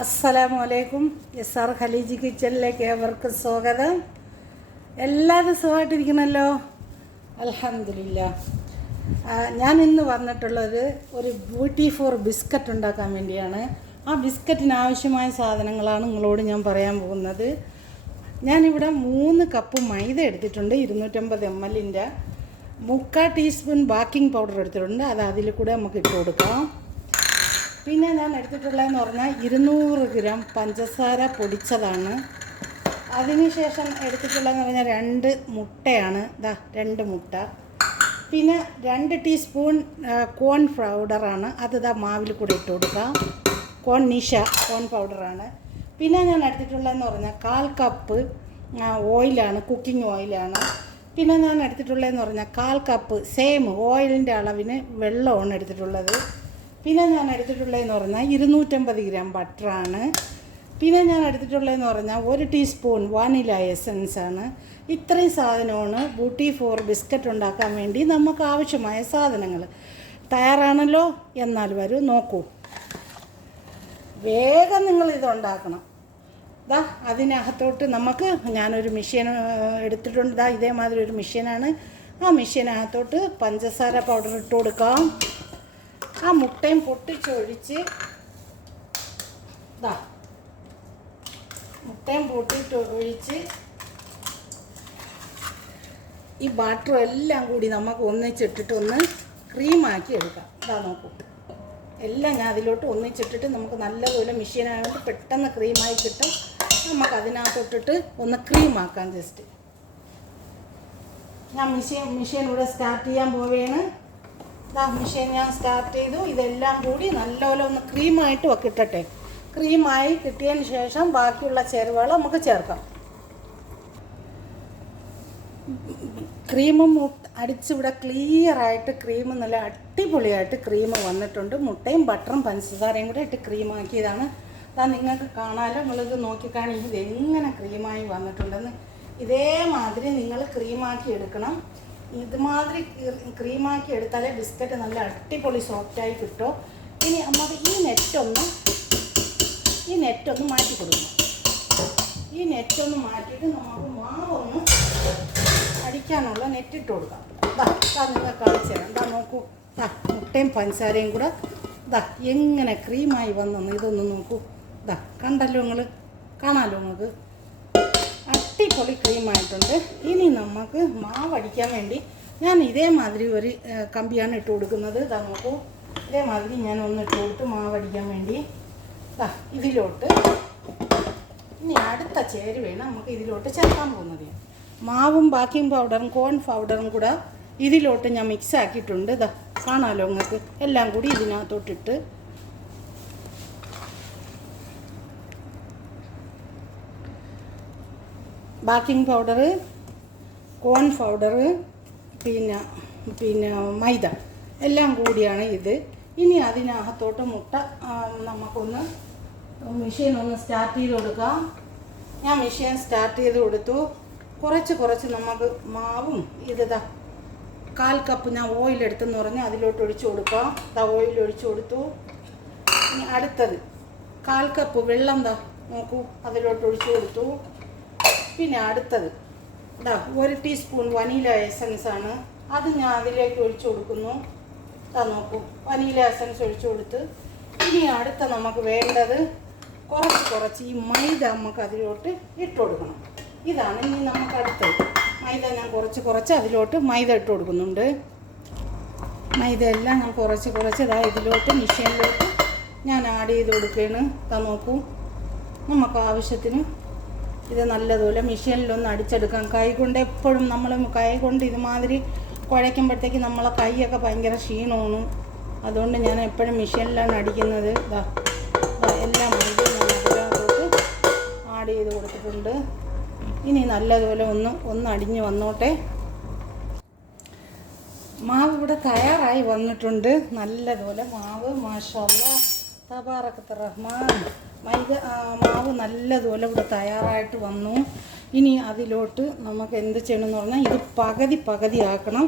അസ്സലാമലൈക്കും. SR ഖലീജി കിച്ചണിലേക്ക് ഏവർക്കും സ്വാഗതം. എല്ലാവരും സുഖമായിട്ടിരിക്കണമല്ലോ? അൽഹംദുലില്ലാ. ഞാൻ ഇന്ന് വന്നിട്ടുള്ളത് ഒരു ബ്യൂട്ടി ഫോർ ബിസ്ക്കറ്റ് ഉണ്ടാക്കാൻ വേണ്ടിയാണ്. ആ ബിസ്ക്കറ്റിന് ആവശ്യമായ സാധനങ്ങളാണ് നിങ്ങളോട് ഞാൻ പറയാൻ പോകുന്നത്. ഞാനിവിടെ 3 കപ്പ് മൈദ എടുത്തിട്ടുണ്ട്. 250 ml. 3/4 ടീസ്പൂൺ ബേക്കിംഗ് പൗഡർ എടുത്തിട്ടുണ്ട്. അത് അതിൽ കൂടെ നമുക്ക് ഇട്ട് കൊടുക്കാം. പിന്നെ ഞാൻ എടുത്തിട്ടുള്ളതെന്ന് പറഞ്ഞാൽ 200 ഗ്രാം പഞ്ചസാര പൊടിച്ചതാണ്. അതിനുശേഷം എടുത്തിട്ടുള്ളതെന്ന് പറഞ്ഞാൽ 2 മുട്ടയാണ്. 2 മുട്ട. പിന്നെ 2 ടീസ്പൂൺ കോൺ പൗഡറാണ്. അത് മാവിൽ കൂടെ ഇട്ട് കൊടുക്കാം. കോൺ പൗഡറാണ്. പിന്നെ ഞാൻ എടുത്തിട്ടുള്ളതെന്ന് പറഞ്ഞാൽ 1/4 കപ്പ് ഓയിലാണ്, കുക്കിംഗ് ഓയിലാണ്. പിന്നെ ഞാൻ എടുത്തിട്ടുള്ളതെന്ന് പറഞ്ഞാൽ 1/4 കപ്പ് സെയിം ഓയിലിൻ്റെ അളവിന് വെള്ളമാണ് എടുത്തിട്ടുള്ളത്. പിന്നെ ഞാൻ എടുത്തിട്ടുള്ളതെന്ന് പറഞ്ഞാൽ 250 ഗ്രാം ബട്ടറാണ്. പിന്നെ ഞാൻ എടുത്തിട്ടുള്ളതെന്ന് പറഞ്ഞാൽ 1 ടീസ്പൂൺ വാനില എസൻസാണ്. ഇത്രയും സാധനമാണ് ബ്യൂട്ടി ഫോർ ബിസ്ക്കറ്റ് ഉണ്ടാക്കാൻ വേണ്ടി നമുക്ക് ആവശ്യമായ സാധനങ്ങൾ. തയ്യാറാണല്ലോ? എന്നാൽ വരൂ, നോക്കൂ. വേഗം നിങ്ങളിതുണ്ടാക്കണം. അതിനകത്തോട്ട് നമുക്ക് ഞാനൊരു മെഷീൻ എടുത്തിട്ടുണ്ട്. ഇതേമാതിരി ഒരു മെഷീനാണ്. ആ മെഷീനകത്തോട്ട് പഞ്ചസാര പൗഡർ ഇട്ട് കൊടുക്കാം. ആ മുട്ടയും പൊട്ടിച്ചൊഴിച്ച് മുട്ടയും പൊട്ടിച്ചൊഴിച്ച് ഈ ബാറ്ററും എല്ലാം കൂടി നമുക്ക് ഒന്നിച്ചിട്ടിട്ട് ഒന്ന് ക്രീമാക്കി എടുക്കാം. നോക്കൂ, എല്ലാം ഞാൻ അതിലോട്ട് ഒന്നിച്ചിട്ടിട്ട് നമുക്ക് നല്ലപോലെ മെഷീനായതുകൊണ്ട് പെട്ടെന്ന് ക്രീമായി കിട്ടും. നമുക്ക് അതിനകത്തോട്ടിട്ട് ഒന്ന് ക്രീമാക്കാം. ജസ്റ്റ് ഞാൻ മെഷീൻ ഇവിടെ സ്റ്റാർട്ട് ചെയ്യാൻ പോവുകയാണ്. മെഷീൻ ഞാൻ സ്റ്റാർട്ട് ചെയ്തു. ഇതെല്ലാം കൂടി നല്ലപോലെ ഒന്ന് ക്രീമായിട്ട് കിട്ടട്ടെ. ക്രീമായി കിട്ടിയതിന് ശേഷം ബാക്കിയുള്ള ചേരുവകൾ നമുക്ക് ചേർക്കാം. ക്രീമും അടിച്ചിവിടെ ക്ലിയറായിട്ട് ക്രീം നല്ല അടിപൊളിയായിട്ട് ക്രീം വന്നിട്ടുണ്ട്. മുട്ടയും ബട്ടറും പഞ്ചസാരയും കൂടെ ഇട്ട് ക്രീമാക്കിയതാണ്. നിങ്ങൾക്ക് കാണാമല്ലോ, നിങ്ങളിത് നോക്കിക്കാണി ഇതെങ്ങനെ ക്രീമായി വന്നിട്ടുണ്ടെന്ന്. ഇതേമാതിരി നിങ്ങൾ ക്രീമാക്കി എടുക്കണം. ഇതുമാതിരി ക്രീമാക്കി എടുത്താലേ ബിസ്ക്കറ്റ് നല്ല അടിപൊളി സോഫ്റ്റായി കിട്ടും. ഇനി നമുക്ക് ഈ നെറ്റൊന്ന് മാറ്റി കൊടുക്കണം. ഈ നെറ്റൊന്ന് മാറ്റിയിട്ട് നമുക്ക് മാവൊന്ന് അടിക്കാനുള്ള നെറ്റിട്ട് കൊടുക്കാം. നിങ്ങൾ കാണിച്ചു തരാം. നോക്കൂ, മുട്ടയും പഞ്ചസാരയും കൂടെ എങ്ങനെ ക്രീമായി വന്നെന്ന് ഇതൊന്ന് നോക്കൂ. കണ്ടല്ലോ നിങ്ങൾ, കാണാമല്ലോ നിങ്ങൾക്ക്, അടിപൊളി ക്രീമായിട്ടുണ്ട്. ഇനി നമുക്ക് മാവടിക്കാൻ വേണ്ടി ഞാൻ ഇതേമാതിരി ഒരു കമ്പിയാണ് ഇട്ട് കൊടുക്കുന്നത്. നോക്കൂ, ഇതേമാതിരി ഞാൻ ഒന്ന് ഇട്ട് കൊടുത്ത് മാവടിക്കാൻ വേണ്ടി ഇതിലോട്ട് ഇനി അടുത്ത ചേരുവയാണ് നമുക്ക് ഇതിലോട്ട് ചേർക്കാൻ പോകുന്നത്. മാവും ബേക്കിംഗ് പൗഡറും കോൺ പൗഡറും കൂടെ ഇതിലോട്ട് ഞാൻ മിക്സ് ആക്കിയിട്ടുണ്ട്. കാണാമല്ലോ നിങ്ങൾക്ക്, എല്ലാം കൂടി ഇതിനകത്തോട്ടിട്ട് ബേക്കിംഗ് പൗഡർ, കോൺ പൗഡർ, പിന്നെ മൈദ എല്ലാം കൂടിയാണ് ഇത്. ഇനി അതിനകത്തോട്ട് മുട്ട നമുക്കൊന്ന് മെഷീനൊന്ന് സ്റ്റാർട്ട് ചെയ്ത് കൊടുക്കാം. ഞാൻ മെഷീൻ സ്റ്റാർട്ട് ചെയ്ത് കൊടുത്തു. കുറച്ച് നമുക്ക് മാവും 1/4 കപ്പ് ഞാൻ ഓയിലെടുത്തെന്ന് പറഞ്ഞ് അതിലോട്ട് ഒഴിച്ചു കൊടുക്കാം. ഓയിൽ ഒഴിച്ചു കൊടുത്തു. ഇനി അടുത്തത് 1/4 കപ്പ് വെള്ളം നോക്കൂ, അതിലോട്ട് ഒഴിച്ചു കൊടുത്തു. പിന്നെ അടുത്തത് 1 ടീസ്പൂൺ വനില എസൻസാണ്. അത് ഞാൻ അതിലേക്ക് ഒഴിച്ചു കൊടുക്കുന്നു. നോക്കൂ, വനില എസൻസ് ഒഴിച്ചു കൊടുത്ത് ഇനി അടുത്ത നമുക്ക് വേണ്ടത് കുറച്ച് ഈ മൈദ നമുക്ക് അതിലോട്ട് ഇട്ട് കൊടുക്കണം. ഇതാണ് ഇനി നമുക്ക് അടുത്തത്. മൈദ ഞാൻ കുറച്ച് അതിലോട്ട് മൈദ ഇട്ട് കൊടുക്കുന്നുണ്ട്. മൈദ എല്ലാം ഞാൻ കുറച്ച് ഇതിലോട്ട് മെഷീനിലോട്ട് ഞാൻ ആഡ് ചെയ്ത് കൊടുക്കുകയാണ്. നോക്കൂ, നമുക്ക് ആവശ്യത്തിന് ഇത് നല്ലതുപോലെ മെഷീനിലൊന്ന് അടിച്ചെടുക്കാം. കൈ കൊണ്ട് എപ്പോഴും നമ്മൾ കൈ കൊണ്ട് ഇതുമാതിരി കുഴയ്ക്കുമ്പോഴത്തേക്ക് നമ്മളെ കൈയൊക്കെ ഭയങ്കര ക്ഷീണമാണ്. അതുകൊണ്ട് ഞാൻ എപ്പോഴും മെഷീനിലാണ് അടിക്കുന്നത്. എല്ലാം അതിനകത്തോട്ട് ആഡ് ചെയ്ത് കൊടുത്തിട്ടുണ്ട്. ഇനി നല്ലതുപോലെ ഒന്ന് അടിഞ്ഞ് വന്നോട്ടെ. മാവ് ഇവിടെ തയ്യാറായി വന്നിട്ടുണ്ട്. നല്ലതുപോലെ മാവ് മാഷാഅല്ലാഹ് തബാറകത്ത് റഹ്മാൻ മാവ് നല്ലതുപോലെ ഇവിടെ തയ്യാറായിട്ട് വന്നു. ഇനി അതിലോട്ട് നമുക്ക് എന്ത് ചെയ്യണമെന്ന് പറഞ്ഞാൽ ഇത് പകുതി ആക്കണം.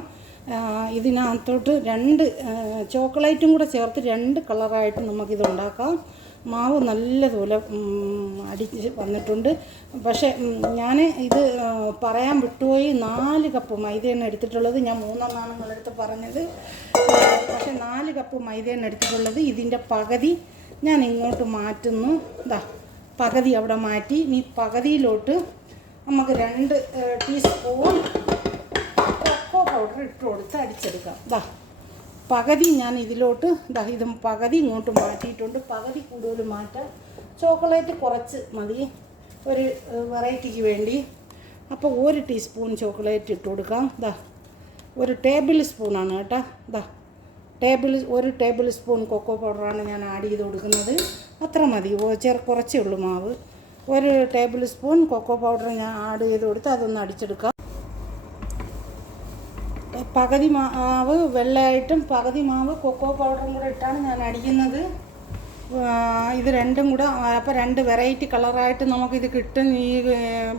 ഇതിനകത്തോട്ട് 2 ചോക്ലേറ്റും കൂടെ ചേർത്ത് 2 കളറായിട്ട് നമുക്കിത് ഉണ്ടാക്കാം. മാവ് നല്ലതുപോലെ അടിച്ച് വന്നിട്ടുണ്ട്. പക്ഷേ ഞാൻ ഇത് പറയാൻ വിട്ടുപോയി. 4 കപ്പ് മൈദയാണ് എടുത്തിട്ടുള്ളത്. ഞാൻ 3 നിങ്ങളടുത്ത് പറഞ്ഞത്. പക്ഷേ 4 കപ്പ് മൈദയാണ് എടുത്തിട്ടുള്ളത്. ഇതിൻ്റെ പകുതി ഞാൻ ഇങ്ങോട്ട് മാറ്റുന്നു. പകുതി അവിടെ മാറ്റി. ഇനി പകുതിയിലോട്ട് നമുക്ക് 2 ടീസ്പൂൺ കൊക്കോ പൗഡർ ഇട്ട് കൊടുത്ത് അടിച്ചെടുക്കാം. പകുതി ഞാൻ ഇതിലോട്ട് ഇതും പകുതി ഇങ്ങോട്ട് മാറ്റിയിട്ടുണ്ട്. പകുതി കൂടുതൽ മാറ്റാം. ചോക്ലേറ്റ് കുറച്ച് മതി ഒരു വെറൈറ്റിക്ക് വേണ്ടി. അപ്പോൾ 1 ടീസ്പൂൺ ചോക്ലേറ്റ് ഇട്ട് കൊടുക്കാം. 1 ടേബിൾ സ്പൂണാണ് കേട്ടോ. 1 ടേബിൾ സ്പൂൺ കൊക്കോ പൗഡറാണ് ഞാൻ ആഡ് ചെയ്ത് കൊടുക്കുന്നത്. അത്ര മതി. കുറച്ചേ ഉള്ളൂ മാവ്. 1 ടേബിൾ സ്പൂൺ കൊക്കോ പൗഡർ ഞാൻ ആഡ് ചെയ്ത് കൊടുത്ത് അതൊന്ന് അടിച്ചെടുക്കാം. പകുതി മാവ് വെള്ളമായിട്ടും പകുതി മാവ് കൊക്കോ പൗഡറും കൂടെ ഇട്ടാണ് ഞാൻ അടിക്കുന്നത്. ഇത് രണ്ടും കൂടെ അപ്പോൾ 2 വെറൈറ്റി കളറായിട്ട് നമുക്കിത് കിട്ടും. ഈ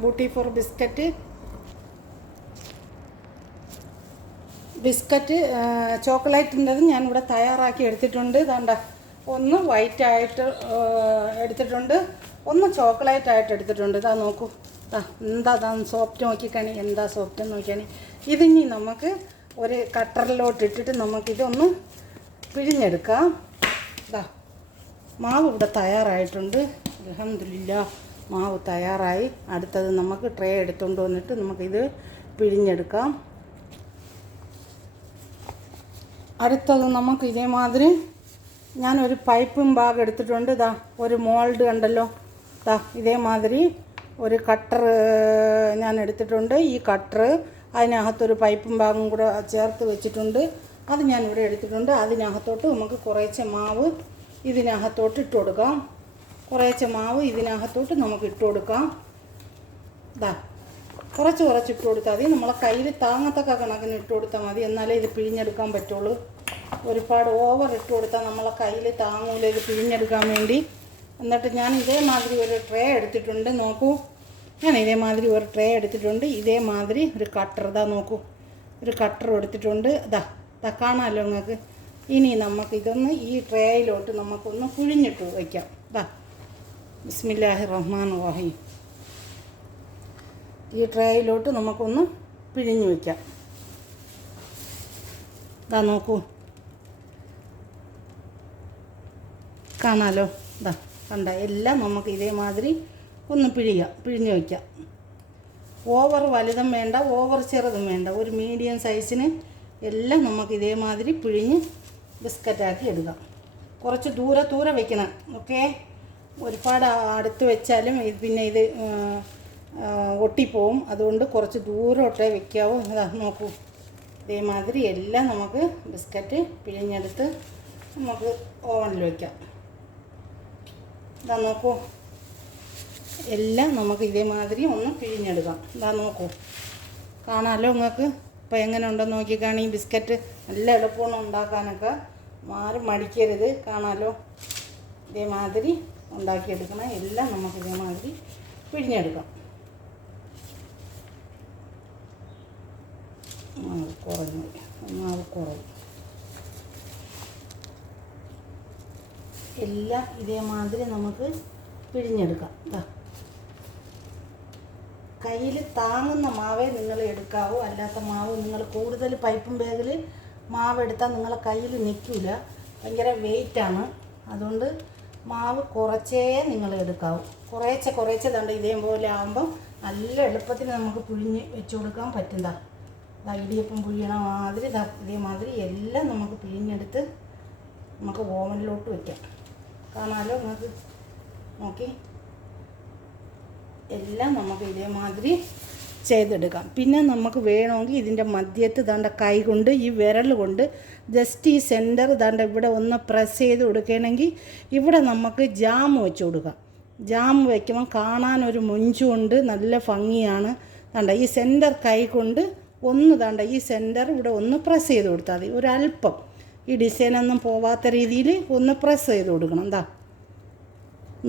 ബൂട്ടി ഫോർ ബിസ്ക്കറ്റ് ചോക്ലേറ്റിൻ്റെത് ഞാനിവിടെ തയ്യാറാക്കി എടുത്തിട്ടുണ്ട്. കണ്ട, ഒന്ന് വൈറ്റായിട്ട് എടുത്തിട്ടുണ്ട്, ഒന്ന് ചോക്ലേറ്റായിട്ട് എടുത്തിട്ടുണ്ട്. ഇതാ നോക്കൂ, എന്താ സോഫ്റ്റ് നോക്കിക്കാണി, എന്താ സോഫ്റ്റ് നോക്കിയാണി. ഇതിനി നമുക്ക് ഒരു കട്ടറിലോട്ട് ഇട്ടിട്ട് നമുക്കിതൊന്ന് പിഴിഞ്ഞെടുക്കാം. മാവ് ഇവിടെ തയ്യാറായിട്ടുണ്ട്. അൽഹംദുലില്ലാ, മാവ് തയ്യാറായി. അടുത്തത് നമുക്ക് ട്രേ എടുത്തുകൊണ്ട് വന്നിട്ട് നമുക്കിത് പിഴിഞ്ഞെടുക്കാം. അടുത്തത് നമുക്ക് ഇതേമാതിരി ഞാനൊരു പൈപ്പും ബാഗ് എടുത്തിട്ടുണ്ട്. ഒരു മോൾഡ് കണ്ടല്ലോ. ഇതേമാതിരി ഒരു കട്ടർ ഞാൻ എടുത്തിട്ടുണ്ട്. ഈ കട്ടർ അതിനകത്തൊരു പൈപ്പും ബാഗും കൂടെ ചേർത്ത് വെച്ചിട്ടുണ്ട്. അത് ഞാനിവിടെ എടുത്തിട്ടുണ്ട്. അതിനകത്തോട്ട് നമുക്ക് കുറേശ്ശെ മാവ് ഇതിനകത്തോട്ട് ഇട്ട് കൊടുക്കാം. കുറേശ്ശെ മാവ് ഇതിനകത്തോട്ട് നമുക്ക് ഇട്ട് കൊടുക്കാം. കുറച്ച് ഇട്ട് കൊടുത്താൽ മതി. നമ്മളെ കയ്യിൽ താങ്ങത്തക്ക കണക്കിന് ഇട്ട് കൊടുത്താൽ മതി. എന്നാലേ ഇത് പിഴിഞ്ഞെടുക്കാൻ പറ്റുള്ളൂ. ഒരുപാട് ഓവർ ഇട്ട് കൊടുത്താൽ നമ്മളെ കയ്യിൽ താങ്ങൂല ഇത് പിഴിഞ്ഞെടുക്കാൻ വേണ്ടി. എന്നിട്ട് ഞാൻ ഇതേമാതിരി ഒരു ട്രേ എടുത്തിട്ടുണ്ട്. നോക്കൂ, ഞാൻ ഇതേമാതിരി ഒരു ട്രേ എടുത്തിട്ടുണ്ട്. ഇതേമാതിരി ഒരു കട്ടർ നോക്കൂ, ഒരു കട്ടർ എടുത്തിട്ടുണ്ട്. കാണാമല്ലോ നിങ്ങൾക്ക്. ഇനി നമുക്കിതൊന്ന് ഈ ട്രേയിലോട്ട് നമുക്കൊന്ന് പിഴിഞ്ഞിട്ട് വയ്ക്കാം. ബിസ്മില്ലാഹിർ റഹ്മാനിർ റഹീം. ഈ ട്രേയിലോട്ട് നമുക്കൊന്ന് പിഴിഞ്ഞ് വയ്ക്കാം. നോക്കൂ, കാണാമല്ലോ. കണ്ട, എല്ലാം നമുക്ക് ഇതേമാതിരി ഒന്ന് പിഴിഞ്ഞ് വയ്ക്കാം. ഓവർ വലുതും വേണ്ട, ഓവർ ചെറുതും വേണ്ട, ഒരു മീഡിയം സൈസിന് എല്ലാം നമുക്ക് ഇതേമാതിരി പിഴിഞ്ഞ് ബിസ്ക്കറ്റാക്കി എടുക്കാം. കുറച്ച് ദൂരെ വെക്കണം. ഓക്കെ, ഒരുപാട് അടുത്ത് വെച്ചാലും പിന്നെ ഇത് ഒട്ടിപ്പോവും. അതുകൊണ്ട് കുറച്ച് ദൂരോട്ടേ വെക്കാവൂ. നോക്കൂ, ഇതേമാതിരി എല്ലാം നമുക്ക് ബിസ്ക്കറ്റ് പിഴിഞ്ഞെടുത്ത് നമുക്ക് ഓവനിൽ വയ്ക്കാം. നോക്കൂ, എല്ലാം നമുക്ക് ഇതേമാതിരി ഒന്ന് പിഴിഞ്ഞെടുക്കാം. നോക്കൂ, കാണാമല്ലോ നിങ്ങൾക്ക്. ഇപ്പോൾ എങ്ങനെ ഉണ്ടെന്ന് നോക്കിക്കാണ്. ഈ ബിസ്ക്കറ്റ് നല്ല എളുപ്പമാണ് ഉണ്ടാക്കാനൊക്കെ. ആരും മടിക്കരുത്. കാണാമല്ലോ, ഇതേമാതിരി ഉണ്ടാക്കിയെടുക്കണം. എല്ലാം നമുക്ക് ഇതേമാതിരി പിഴിഞ്ഞെടുക്കാം. മാവ് കുറയും. എല്ലാം ഇതേമാതിരി നമുക്ക് പിഴിഞ്ഞെടുക്കാം. കയ്യിൽ താങ്ങുന്ന മാവേ നിങ്ങൾ എടുക്കാവൂ. അല്ലാത്ത മാവ് നിങ്ങൾ കൂടുതൽ പൈപ്പും ബാഗിൽ മാവ് എടുത്താൽ നിങ്ങളെ കയ്യിൽ നിൽക്കില്ല, ഭയങ്കര വെയിറ്റാണ്. അതുകൊണ്ട് മാവ് കുറച്ചേ നിങ്ങൾ എടുക്കാവൂ. കുറേശ്ശെ തണ്ട് ഇതേപോലെ ആകുമ്പം നല്ല എളുപ്പത്തിൽ നമുക്ക് പിഴിഞ്ഞ് വെച്ച് കൊടുക്കാൻ പറ്റും. ഇടിയപ്പം പിഴിയണ മാതിരി ഇതേമാതിരി എല്ലാം നമുക്ക് പിഴിഞ്ഞെടുത്ത് നമുക്ക് ഓവനിലോട്ട് വയ്ക്കാം. കാണാമല്ലോ നിങ്ങൾക്ക്. നോക്കി, എല്ലാം നമുക്ക് ഇതേമാതിരി ചെയ്തെടുക്കാം. പിന്നെ നമുക്ക് വേണമെങ്കിൽ ഇതിൻ്റെ മധ്യത്ത് കൈ കൊണ്ട് ഈ വിരൽ കൊണ്ട് ജസ്റ്റ് ഈ സെൻറ്റർ ഇവിടെ ഒന്ന് പ്രസ് ചെയ്ത് കൊടുക്കുകയാണെങ്കിൽ ഇവിടെ നമുക്ക് ജാം വെച്ച് കൊടുക്കാം. ജാം വയ്ക്കുമ്പോൾ കാണാനൊരു മൊഞ്ചുണ്ട്, നല്ല ഭംഗിയാണ്. ഈ സെൻറ്റർ കൈ കൊണ്ട് ഒന്ന് ഈ സെൻറ്റർ ഇവിടെ ഒന്ന് പ്രസ് ചെയ്ത് കൊടുത്താൽ മതി. ഒരല്പം ഈ ഡിസൈനൊന്നും പോവാത്ത രീതിയിൽ ഒന്ന് പ്രസ് ചെയ്ത് കൊടുക്കണം.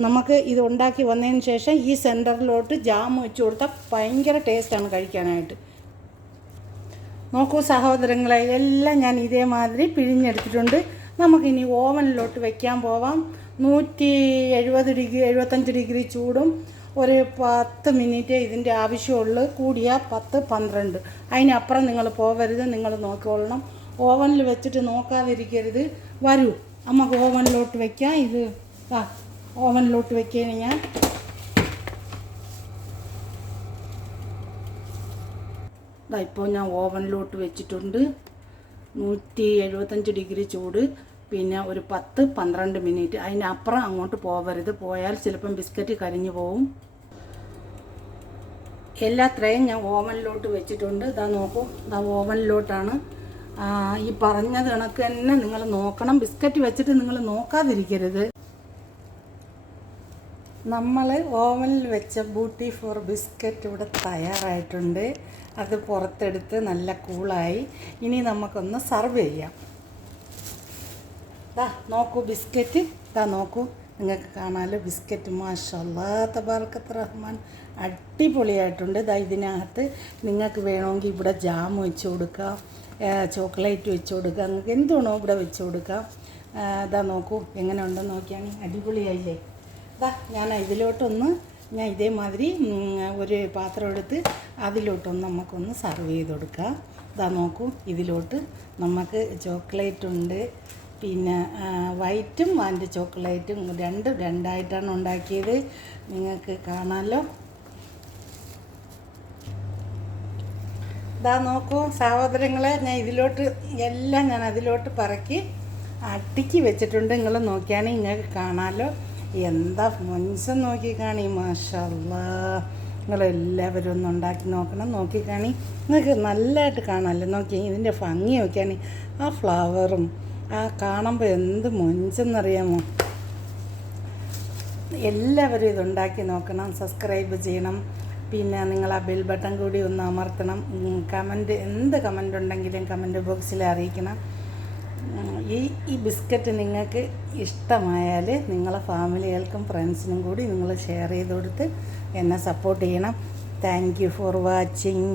നമുക്ക് ഇത് ഉണ്ടാക്കി വന്നതിന് ശേഷം ഈ സെൻറ്ററിലോട്ട് ജാം വെച്ച് കൊടുത്താൽ ഭയങ്കര ടേസ്റ്റാണ് കഴിക്കാനായിട്ട്. നോക്കൂ സഹോദരങ്ങളെ, എല്ലാം ഞാൻ ഇതേമാതിരി പിഴിഞ്ഞെടുത്തിട്ടുണ്ട്. നമുക്കിനി ഓവനിലോട്ട് വയ്ക്കാൻ പോവാം. 175 ഡിഗ്രി ചൂടും ഒരു 10 മിനിറ്റ് ഇതിൻ്റെ ആവശ്യമുള്ളൂ. കൂടിയ 10-12. അതിനപ്പുറം നിങ്ങൾ പോകരുത്. നിങ്ങൾ നോക്കിക്കൊള്ളണം. ഓവനിൽ വെച്ചിട്ട് നോക്കാതിരിക്കരുത്. വരൂ നമുക്ക് ഓവനിലോട്ട് വയ്ക്കാം. ഇത് ഓവനിലോട്ട് വയ്ക്കുകയാണ് ഞാൻ. ഇപ്പോൾ ഞാൻ ഓവനിലോട്ട് വെച്ചിട്ടുണ്ട്. 175 ഡിഗ്രി ചൂട്, പിന്നെ ഒരു 10-12 മിനിറ്റ്. അതിനപ്പുറം അങ്ങോട്ട് പോകരുത്. പോയാൽ ചിലപ്പം ബിസ്ക്കറ്റ് കരിഞ്ഞു പോവും. എല്ലാത്രയും ഞാൻ ഓവനിലോട്ട് വെച്ചിട്ടുണ്ട്. ഇതാ നോക്കൂ, ഇതാ ഓവനിലോട്ടാണ്. ഈ പറഞ്ഞത് കണക്ക് തന്നെ നിങ്ങൾ നോക്കണം. ബിസ്ക്കറ്റ് വെച്ചിട്ട് നിങ്ങൾ നോക്കാതിരിക്കരുത്. നമ്മൾ ഓവനിൽ വെച്ച ബൂട്ടി ഫോർ ബിസ്ക്കറ്റ് ഇവിടെ തയ്യാറായിട്ടുണ്ട്. അത് പുറത്തെടുത്ത് നല്ല കൂളായി. ഇനി നമുക്കൊന്ന് സർവ് ചെയ്യാം. ദാ നോക്കൂ ബിസ്ക്കറ്റ്, ദാ നോക്കൂ, നിങ്ങൾക്ക് കാണാമല്ലോ ബിസ്ക്കറ്റ്. മാഷല്ലാ തബാറക്കത്ത് റഹ്മാൻ, അടിപൊളിയായിട്ടുണ്ട്. ദാ ഇതിനകത്ത് നിങ്ങൾക്ക് വേണമെങ്കിൽ ഇവിടെ ജാം വെച്ച് കൊടുക്കാം, ചോക്ലേറ്റ് വെച്ച് കൊടുക്കാം, നിങ്ങൾക്ക് എന്തുവേണോ ഇവിടെ വെച്ച് കൊടുക്കാം. ഇതാ നോക്കൂ എങ്ങനെ ഉണ്ടെന്ന് നോക്കിയാണ്. അടിപൊളിയായില്ലേ? ഇതാ ഞാൻ ഇതേമാതിരി ഒരു പാത്രം എടുത്ത് അതിലോട്ടൊന്ന് നമുക്കൊന്ന് സർവ് ചെയ്ത് കൊടുക്കാം. ഇതാ നോക്കൂ, ഇതിലോട്ട് നമുക്ക് ചോക്ലേറ്റ് ഉണ്ട്, പിന്നെ വൈറ്റും ആൻഡ് ചോക്ലേറ്റും രണ്ടായിട്ടാണ് ഉണ്ടാക്കിയത്. നിങ്ങൾക്ക് കാണാമല്ലോ. ഇതാ നോക്കൂ സഹോദരങ്ങളെ, ഞാൻ അതിലോട്ട് പറക്കി അടുക്കി വെച്ചിട്ടുണ്ട്. നിങ്ങൾ നോക്കിയാണെങ്കിൽ നിങ്ങൾക്ക് കാണാമല്ലോ. എന്താ മനുഷ്യൻ നോക്കിക്കാണി. മാഷല്ലാ, നിങ്ങളെല്ലാവരും ഒന്ന് ഉണ്ടാക്കി നോക്കണം. നോക്കിക്കാണി, നിങ്ങൾക്ക് നല്ലതായിട്ട് കാണാമല്ലോ. നോക്കി ഇതിൻ്റെ ഭംഗി നോക്കിയാണ്. ആ ഫ്ലവറും കാണുമ്പോൾ എന്ത് മൊഞ്ചെന്നറിയാമോ. എല്ലാവരും ഇതുണ്ടാക്കി നോക്കണം. സബ്സ്ക്രൈബ് ചെയ്യണം. പിന്നെ നിങ്ങൾ ആ ബെൽ ബട്ടൺ കൂടി ഒന്ന് അമർത്തണം. എന്ത് കമൻ്റ് ഉണ്ടെങ്കിലും കമൻറ്റ് ബോക്സിൽ അറിയിക്കണം. ഈ ബിസ്ക്കറ്റ് നിങ്ങൾക്ക് ഇഷ്ടമായാൽ നിങ്ങളെ ഫാമിലികൾക്കും ഫ്രണ്ട്സിനും കൂടി നിങ്ങൾ ഷെയർ ചെയ്ത് കൊടുത്ത് എന്നെ സപ്പോർട്ട് ചെയ്യണം. Thank you for watching.